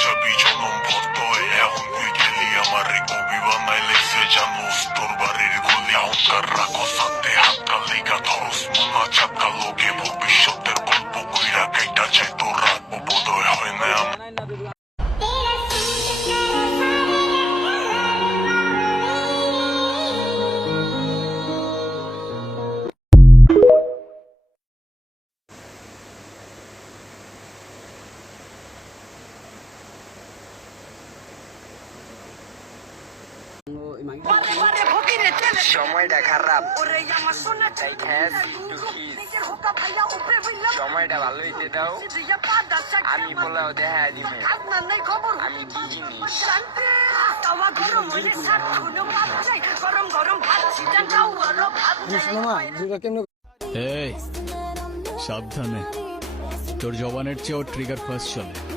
যাবি জনম ভর্ত এখন তুই গেলি আমারে কবি বানাইলেছে জানোস তোর বাড়ির গলি অহংকার রাখো সাথে হাত কালিকা ধরস মনা চাকা লোকে ভবিষ্যতের গল্প কইরা কাইটা চাই তোর রাত বোধহয় হয় না সময়টা খারাপ সময়টা ভালো হইতে দাও আমি বলাও দেখা দিবে আমি কি জিনিস এই সাবধানে তোর জবানের চেয়েও ট্রিগার ফার্স্ট চলে